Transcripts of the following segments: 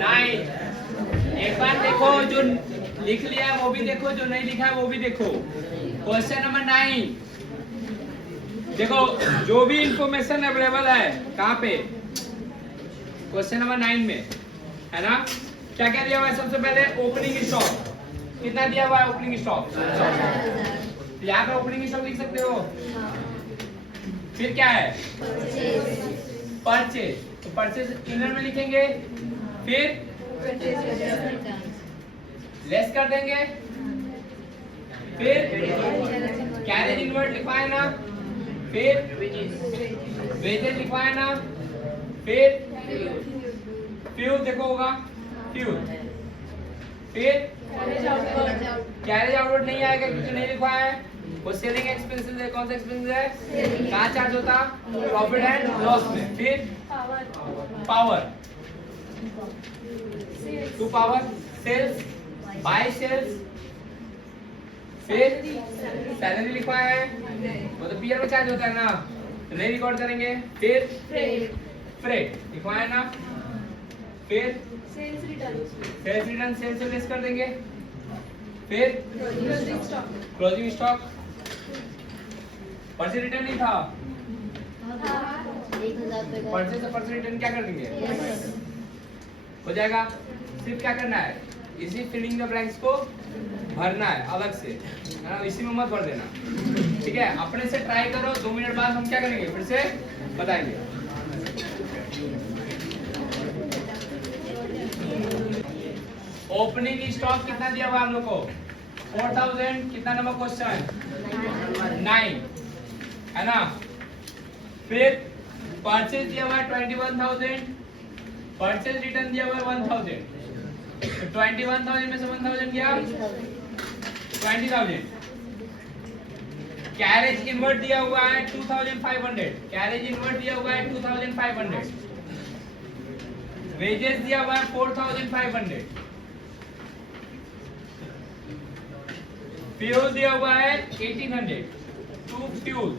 9। एक बार देखो, जो लिख लिया है वो भी देखो, जो नहीं लिखा है वो भी देखो। क्वेश्चन नंबर 9 देखो, जो भी इंफॉर्मेशन अवेलेबल है कहाँ पे, क्वेश्चन नंबर 9 में, है ना। क्या क्या दिया हुआ है? सबसे पहले ओपनिंग स्टॉक कितना दिया हुआ है? ओपनिंग स्टॉक यहाँ पे ओपनिंग स्टॉक लिख सकते हो। फिर क्या है? परचेज, तो परचेज इनर में लिखेंगे, फिर लेस कर देंगे, फिर कैरेज इनवर्ड लिखवाए ना, फिर वेजेज लिखवाए ना, फिर फ्यूल देखो होगा, फ्यूल, फिर कैरेज आउटवर्ड नहीं आएगा क्योंकि नहीं लिखवाया है। वो सेलिंग एक्सपेंसेस है, कौन सा एक्सपेंसेस है? कहाँ चार्ज होता? प्रॉफिट एंड लॉस में। फिर power, to power, sales, by sales, फिर सैलरी लिखवाया है, वो तो पीआर में चार्ज होता है ना, तो नहीं रिकॉर्ड करेंगे। फिर फ्रेट लिखवाया ना, फिर सेल्स रिटर्न सेल्स से लेस कर देंगे, फिर क्लोजिंग स्टॉक। परचेज रिटर्न नहीं था, परचेज से परचेज रिटर्न क्या कर देंगे? हो जाएगा। सिर्फ क्या करना है? इसी फिलिंग द ब्लैंक्स को भरना है अलग से, है ना, इसी में मत भर देना, ठीक है। अपने से ट्राई करो, 2 मिनट बाद हम क्या करेंगे फिर से बताएंगे। ओपनिंग स्टॉक कितना दिया हुआ हम लोग को? 4000। कितना नंबर क्वेश्चन? 9, है ना। फिर परचेज दिया हुआ है 21,000, परचेज रिटर्न दिया हुआ है 1,000, तो 21,000 में से 1,000 गया 20,000। कैरेज इनवर्ट दिया हुआ है 2,500, कैरेज इनवर्ट दिया हुआ है 2,500, वेजेस दिया हुआ है 4,500, फ्यूल दिया हुआ है 1,800 टू फ्यूल,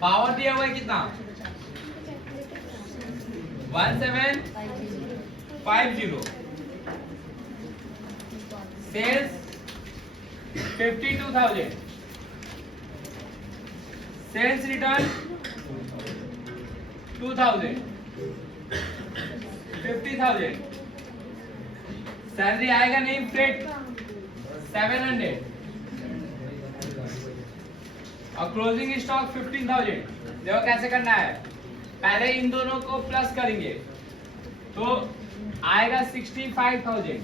पावर दिया हुआ है कितना? 1750, सेल्स 52,000, सेल्स रिटर्न 2,000, 50,000, सैलरी आएगा नहीं, फ्रेट 700 और क्लोजिंग स्टॉक 15,000। देखो कैसे करना है, पहले इन दोनों को प्लस करेंगे तो आएगा 65,000।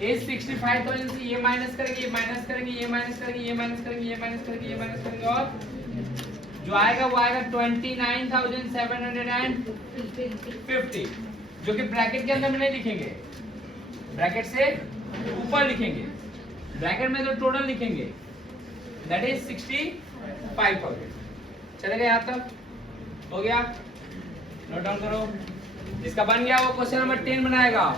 इस 65,000 से ये माइनस करेंगे, ये माइनस करेंगे, ये माइनस करेंगे, ये माइनस करेंगे, ये माइनस करेंगे, ये माइनस करेंगे, और जो आएगा वो आएगा 29,750, जो कि ब्रैकेट के अंदर में नहीं लिखेंगे, ब्रैकेट से ऊपर लिखेंगे। ब्रैकेट में जो टोटल लिखेंगे दैट इज 65,000। चलेगा यहाँ तक? हो गया? नोट डाउन करो। जिसका बन गया वो क्वेश्चन नंबर 10 बनाएगा।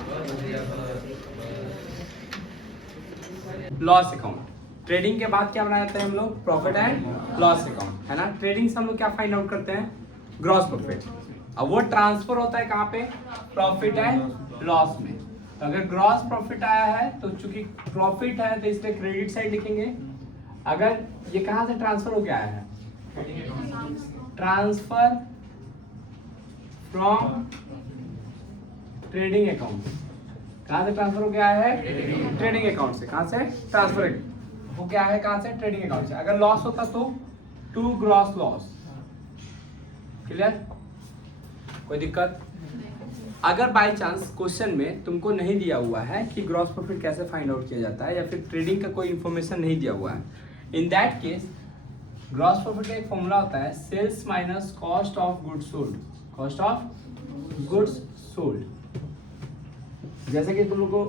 लॉस अकाउंट, ट्रेडिंग के बाद क्या बनाया जाता है हम लोग? प्रॉफिट एंड लॉस अकाउंट, है ना। ट्रेडिंग से हम लोग क्या फाइंड आउट करते हैं? Gross profit. अब वो ट्रांसफर होता है कहाँ पे? प्रॉफिट एंड लॉस में। तो अगर ग्रॉस प्रॉफिट आया है तो चूंकि प्रॉफिट है तो इसलिए क्रेडिट साइड लिखेंगे। अगर ये कहाँ से ट्रांसफर हो गया है? Transfer from trading account. कहाँ से ट्रांसफर हो गया है? ट्रेडिंग अकाउंट से। कहाँ से ट्रांसफर हो गया है? कहाँ से? ट्रेडिंग अकाउंट से। अगर लॉस होता तो टू ग्रॉस लॉस। क्लियर? कोई दिक्कत? अगर बाय चांस क्वेश्चन में तुमको नहीं दिया हुआ है कि ग्रॉस प्रॉफिट कैसे फाइंड आउट किया जाता है या फिर ट्रेडिंग का कोई इंफॉर्मेशन नहीं दिया हुआ है, in that case gross profit का एक फॉर्मूला होता है sales minus cost of goods sold. Cost of goods sold, जैसे कि तुम लोग को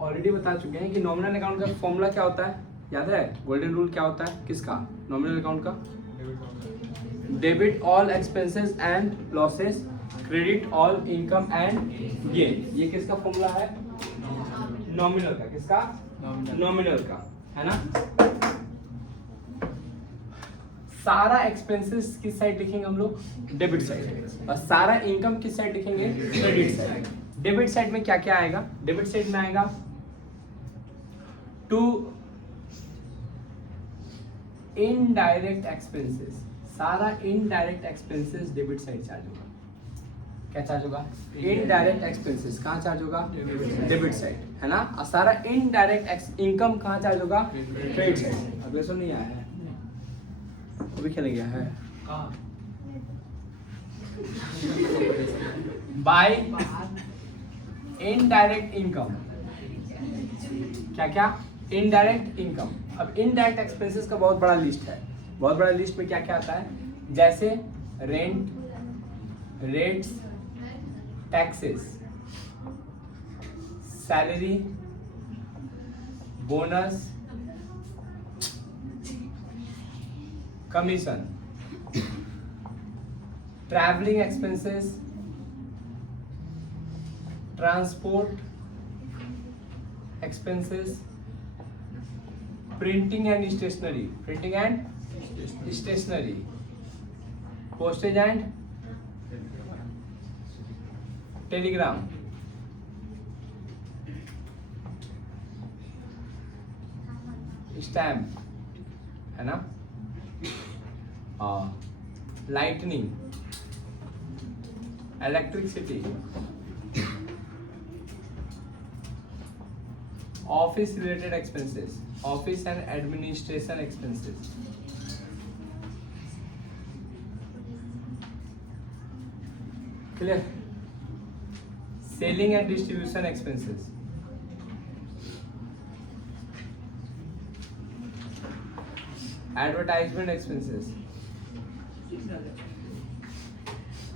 ऑलरेडी बता चुके हैं कि नॉमिनल अकाउंट का फॉर्मूला क्या होता है, याद है? गोल्डन रूल क्या होता है किसका? नॉमिनल अकाउंट का। Debit all expenses and losses, credit all income and gain. ये किसका फॉर्मूला है? नॉमिनल का। किसका? नॉमिनल का, है ना। सारा एक्सपेंसेस किस साइड लिखेंगे हम लोग? Debit side. और सारा इनकम किस साइड लिखेंगे? Credit side. डेबिट साइड में क्या क्या आएगा? डेबिट साइड में आएगा टू इनडायरेक्ट एक्सपेंसेस, सारा indirect expenses debit side charge होगा। क्या चार्ज होगा? इनडायरेक्ट एक्सपेंसेस कहाँ चार्ज होगा? डेबिट साइड, है ना। और सारा इनडायरेक्ट इनकम कहाँ चार्ज होगा? Credit side. अगले सो नहीं आया है, वो भी खेल गया है। बाय इनडायरेक्ट इनकम, क्या क्या? Indirect income. अब इनडायरेक्ट एक्सपेंसेस का बहुत बड़ा लिस्ट है। बहुत बड़ा लिस्ट में क्या क्या आता है? जैसे rent, rates, taxes, salary, bonus, commission, travelling expenses, transport expenses, printing and stationery, printing and stationery, postage and telegram, stamp, है ना, lightning, electricity, office related expenses, office and administration expenses, clear. Selling and distribution expenses, advertisement expenses,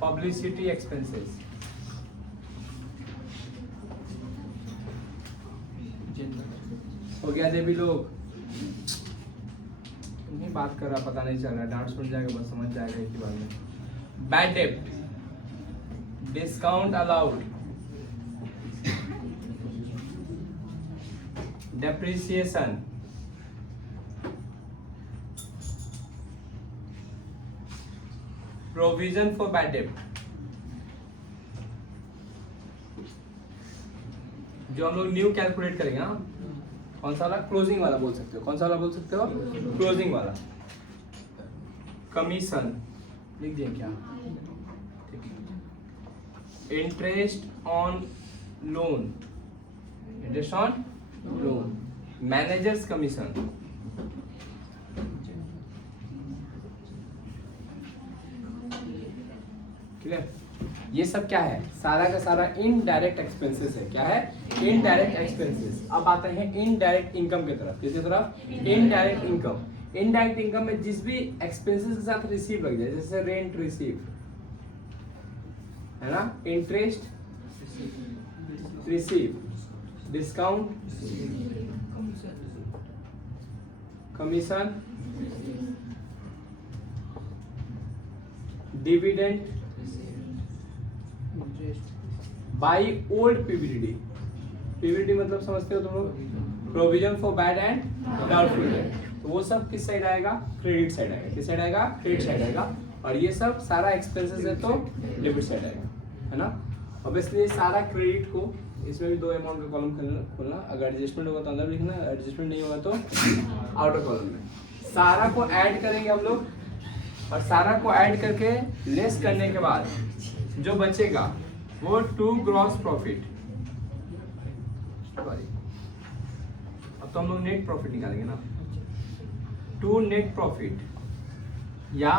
publicity expenses, हो गया देवी लोग? नहीं बात कर रहा, पता नहीं चल रहा, डांट सुन जाएगा बस समझ जाएगा एक ही बार में। बैड डेब्ट, discount allowed, depreciation, provision for bad डेब्ट, जो हम लोग न्यू कैलकुलेट करेंगे। हाँ, कौन सा वाला? क्लोजिंग वाला बोल सकते हो। कौन सा वाला बोल सकते हो? क्लोजिंग वाला। कमीशन लिख दिए क्या? Interest on loan, interest on loan, managers commission, clear. ये सब क्या है? सारा का सारा इनडायरेक्ट एक्सपेंसेस है। क्या है? Indirect expenses. अब आते हैं इनडायरेक्ट इनकम की तरफ। किसकी तरफ? Indirect income. इनडायरेक्ट इनकम में जिस भी एक्सपेंसेस के साथ रिसीव लग जाए, जैसे रेंट रिसीव, है ना, interest receive, discount, commission, dividend, by old PVD. PVD मतलब समझते हो तुम लोग? Provision for bad and doubtful debt. तो वो सब किस साइड आएगा? क्रेडिट साइड आएगा। किस साइड आएगा? क्रेडिट साइड आएगा। और ये सब सारा एक्सपेंसेस है तो डेबिट साइड आएगा, है ना। ऑब्वियसली सारा क्रेडिट को, इसमें भी दो अमाउंट का कॉलम खोलना, अगर एडजस्टमेंट होगा तो अंदर लिखना, एडजस्टमेंट नहीं होगा तो आउटर कॉलम में। सारा को ऐड करेंगे हम लोग, और सारा को ऐड करके लेस करने के बाद जो बचेगा वो टू ग्रॉस प्रॉफिट। अब तो हम लोग नेट प्रॉफिट निकालेंगे ना। टू नेट प्रॉफिट या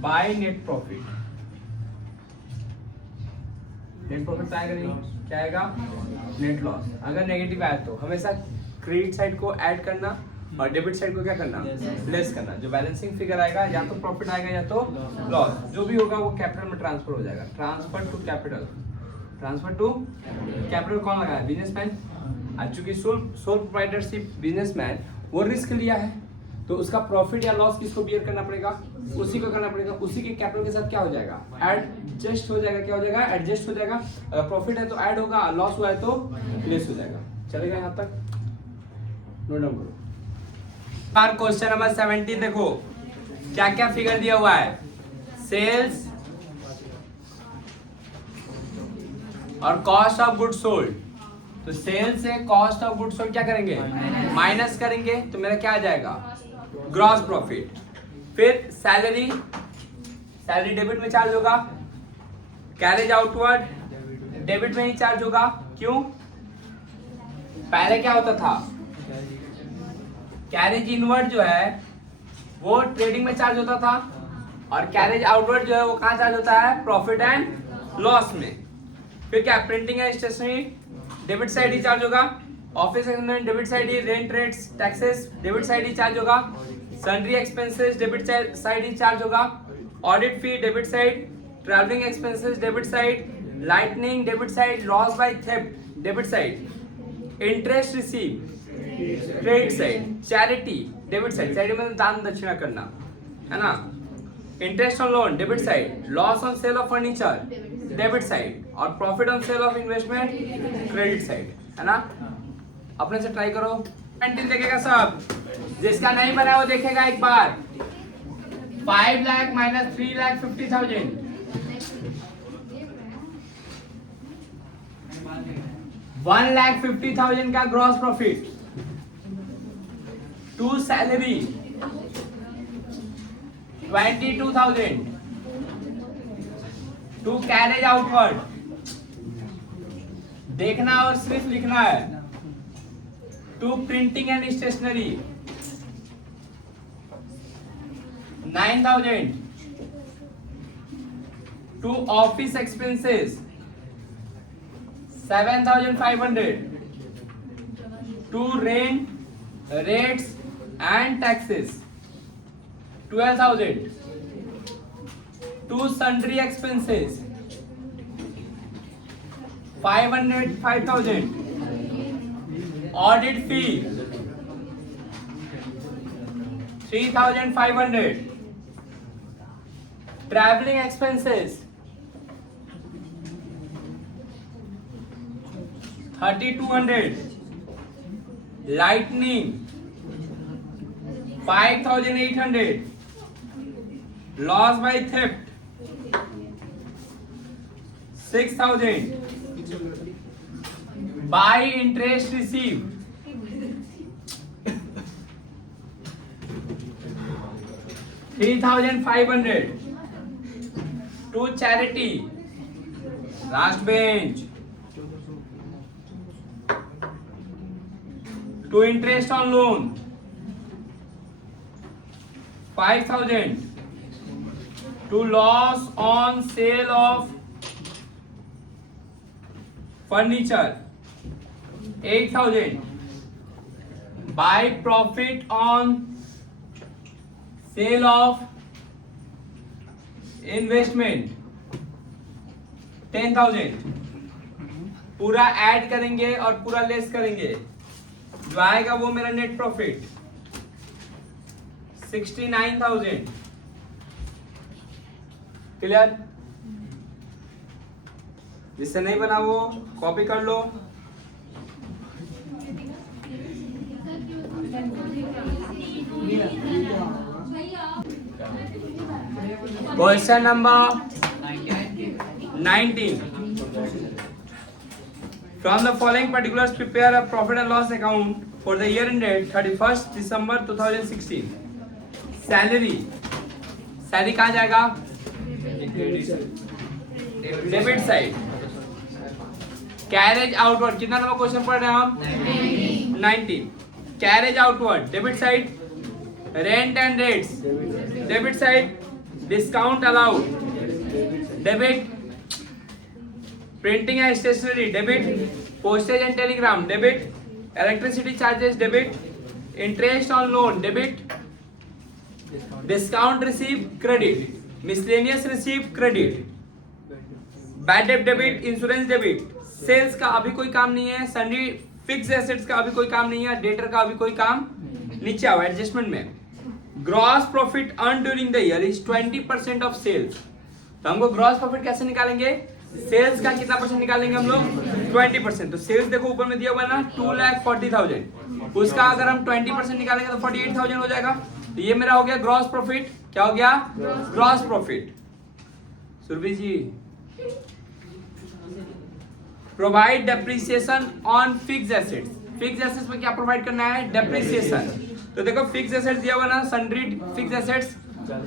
by net profit. Net profit आएगा नहीं, क्या आएगा? Net loss. अगर नेगेटिव आया तो हमेशा क्रेडिट साइड को ऐड करना और डेबिट साइड को क्या करना? लेस करना। जो बैलेंसिंग फिगर आएगा या तो प्रॉफिट आएगा या तो लॉस, जो भी होगा वो कैपिटल में ट्रांसफर हो जाएगा। Transfer to capital, transfer to capital कौन लगाया? बिजनेसमैन। आज चूंकि सोल प्रोप्राइटरशिप बिजनेसमैन वो रिस्क लिया है, तो उसका प्रॉफिट या लॉस किसको बियर करना पड़ेगा? उसी को करना पड़ेगा। उसी के कैपिटल के साथ क्या हो जाएगा? एडजस्ट हो जाएगा। क्या हो जाएगा? एडजस्ट हो जाएगा। अगर प्रॉफिट है तो ऐड होगा, लॉस हुआ है तो लेस हो जाएगा। चलेगा यहाँ तक? नोट डाउन करो। क्वेश्चन नंबर 17 देखो। क्या क्या फिगर दिया हुआ है, सेल्स और कॉस्ट ऑफ गुड सोल्ड। तो सेल्स से कॉस्ट ऑफ गुड सोल्ड क्या करेंगे, माइनस करेंगे, तो मेरा क्या आ जाएगा, ग्रॉस प्रॉफिट। फिर सैलरी, सैलरी डेबिट में चार्ज होगा, कैरेज आउटवर्ड डेबिट में ही चार्ज होगा। क्यों, पहले क्या होता था, कैरेज इनवर्ड जो है वो ट्रेडिंग में चार्ज होता था, और कैरेज आउटवर्ड जो है वो कहाँ चार्ज होता है, प्रॉफिट एंड लॉस में। फिर क्या, printing and stationery debit side ही चार्ज होगा, ऑफिस एक्सपेंस डेबिट साइड ही, rent rates taxes debit side ही चार्ज होगा, सन्ड्री एक्सपेंसेस डेबिट साइड ही चार्ज होगा, audit fee debit side, travelling expenses debit side, lightning debit side, loss by theft debit side, interest receive credit side, charity debit side, charity में दान दक्षिणा करना है ना, interest on loan debit side, loss on sale of furniture debit side, और profit on sale of investment credit side, है ना। अपने से ट्राई करो, पेंटिंग देखेगा सब, जिसका नहीं बना वो देखेगा एक बार। 5 लाख माइनस 3,50,000, 1,50,000 का gross profit, to salary 22,000, to carriage outward, देखना और सिर्फ लिखना है, to printing and stationery 9,000, to office expenses 7,500, to rent rates and taxes 12,000, to sundry expenses 5,000, audit fee 3,500, travelling expenses 3,200, lightning 5,800, loss by theft 6,000, by interest receive 3,500, to charity last bench, to interest on loan 5,000, to loss on sale of furniture 8,000, by profit on sale of investment 10,000। पूरा add करेंगे और पूरा less करेंगे, जो आएगा वो मेरा net profit 69,000। Clear, जिससे नहीं बना वो कॉपी कर लो। Question number 19, from the following particulars prepare a profit and loss account for the year ended 31st December 2016. Salary, salary कहाँ जाएगा, डेबिट साइड। कैरेज आउटवर्ड, कितना नंबर क्वेश्चन पढ़ रहे हैं हम, 19। Carriage outward debit side, rent and rates debit side, discount allowed debit, printing and stationery debit, postage and telegram debit, electricity charges debit, interest on loan debit, discount receive credit, miscellaneous receive credit, bad debt debit, insurance debit. Sales का अभी कोई काम नहीं है, sundry fix assets का अभी कोई काम नहीं है, डेटर का अभी कोई काम नीचे आओ एडजस्टमेंट में। Gross profit earn during the year is 20% of sales. तो हमको ग्रॉस प्रॉफिट कैसे निकालेंगे, सेल्स का कितना परसेंट निकालेंगे हम लोग, 20%। तो सेल्स देखो ऊपर में दिया हुआ है ना 2,40,000, उसका अगर हम 20% निकालेंगे तो 48,000 हो जाएगा। तो ये मेरा हो गया ग्रॉस प्रॉफिट। क्या हो गया? Gross profit. Surabhi ji, provide depreciation on fixed assets. Fixed assets में क्या प्रोवाइड करना है? डेप्रिसिएशन। तो देखो फिक्स्ड एसेट्स दिया हुआ ना, सन्ड्री फिक्स्ड एसेट्स,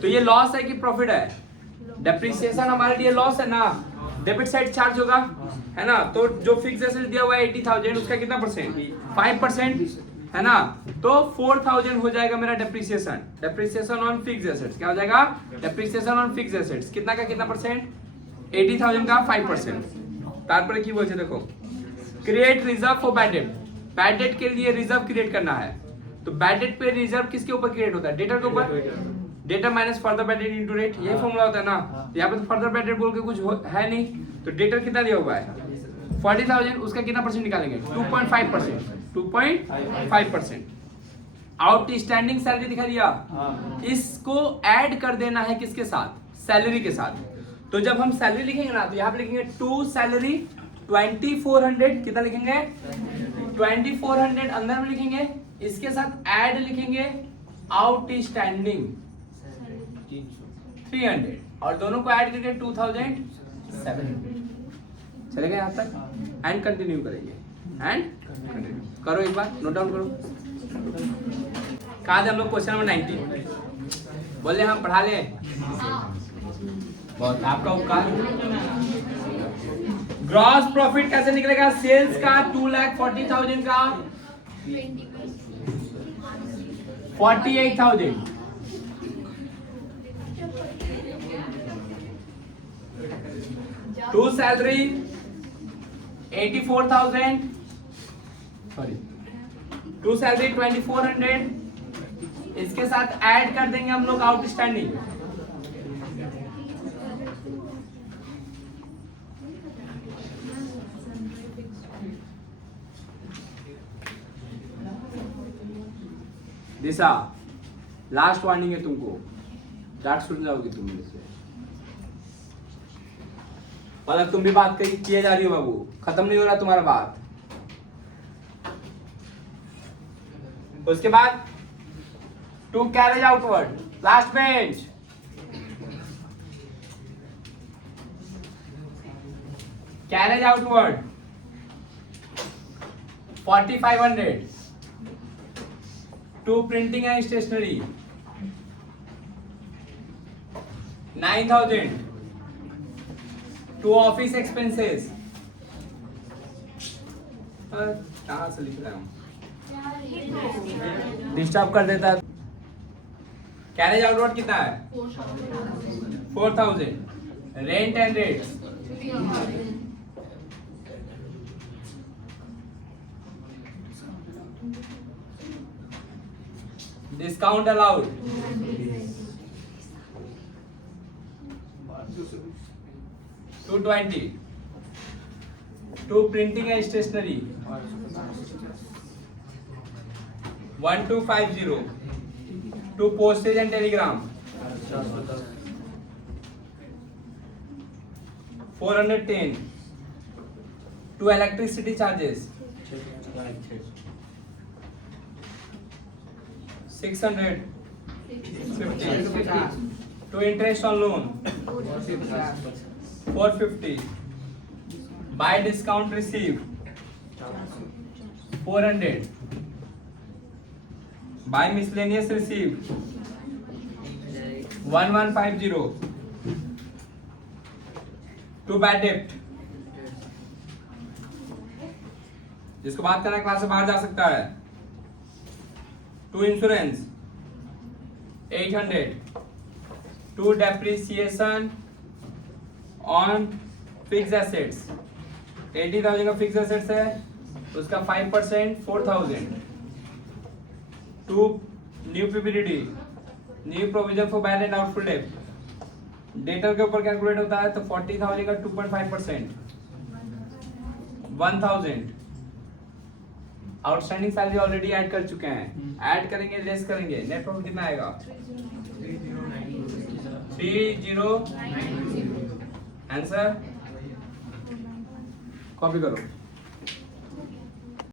तो ये लॉस है कि प्रॉफिट है? डेप्रिसिएशन हमारे लिए लॉस है ना, डेबिट साइड चार्ज होगा, है ना। तो जो फिक्स्ड एसेट दिया हुआ है 80,000, उसका कितना परसेंट? 5%, है ना। तो 4,000 हो जाएगा मेरा depreciation. Depreciation on fixed assets क्या हो जाएगा? डेप्रिसिएशन ऑन फिक्स्ड एसेट्स कितना का कितना परसेंट? 80,000 का 5%। तारपरे की बोलते देखो, create reserve for bad debt. Bad debt के लिए रिजर्व क्रिएट करना है। तो बैड डेट पे रिजर्व किसके ऊपर क्रिएट होता है? डेटर के ऊपर। Data minus further bad debt into rate, ये फॉर्मूला होता है ना। यहाँ पे तो फर्दर बैड डेट बोल के कुछ है नहीं, तो डेटर कितना दिया हुआ है? 40,000, उसका कितना परसेंट निकालेंगे? 2.5%। 2.5%। आउटस्टैंडिंग सैलरी दिखा दिया, इसको ऐड कर देना है किसके साथ? सैलरी के साथ। तो जब हम सैलरी लिखेंगे ना, तो यहाँ पे लिखेंगे टू सैलरी 2400, कितना लिखेंगे? 2400 अंदर में लिखेंगे, इसके साथ ऐड लिखेंगे आउटस्टैंडिंग 300, और दोनों को ऐड करके 2700। चलेगा यहाँ तक? एंड कंटिन्यू करेंगे, एंड कंटिन्यू करो। एक बार नोट डाउन करो। कहा हम लोग क्वेश्चन नंबर 19 बोले, हम पढ़ा लें। बहुत आपका उपकार। ग्रॉस प्रॉफिट कैसे निकलेगा? सेल्स का 2,40,000 का 48,000, to salary 84,000, sorry to salary 2400, इसके साथ ऐड कर देंगे हम लोग आउटस्टैंडिंग। दिशा, लास्ट वार्निंग है तुमको, डांट सुन जाओगी तुम मेरे से। मतलब तुम भी बात किए जा रही हो बाबू, खत्म नहीं हो रहा तुम्हारा बात। उसके बाद to carriage outward, last bench, carriage outward 4,500, to printing and stationery 9,000, to office expenses, कहां से लिख रहा हूं, डिस्टर्ब कर देता है। कैरेज आउटवर्ड कितना है? 4,000, rent and rates 300, discount allowed 220, to printing and stationery 1250, to postage and telegram 410, to electricity charges 650, to interest on loan 450, by discount receive 400, by miscellaneous receive 1150, to bad डेप्ट, जिसको बात करना class से बाहर जा सकता है, to insurance 800, to depreciation on fixed assets 80,000 का फिक्स्ड एसेट्स है, उसका 5% 4,000, to new PPD, new provision for bad and doubtful debt, debtor के ऊपर कैलकुलेट होता है, तो 40,000 का 2.5% 1,000, आउटस्टैंडिंग सैलरी ऑलरेडी ऐड कर चुके हैं, ऐड करेंगे लेस करेंगे, नेट प्रॉफिट कितना आएगा? 3090। आंसर कॉपी करो।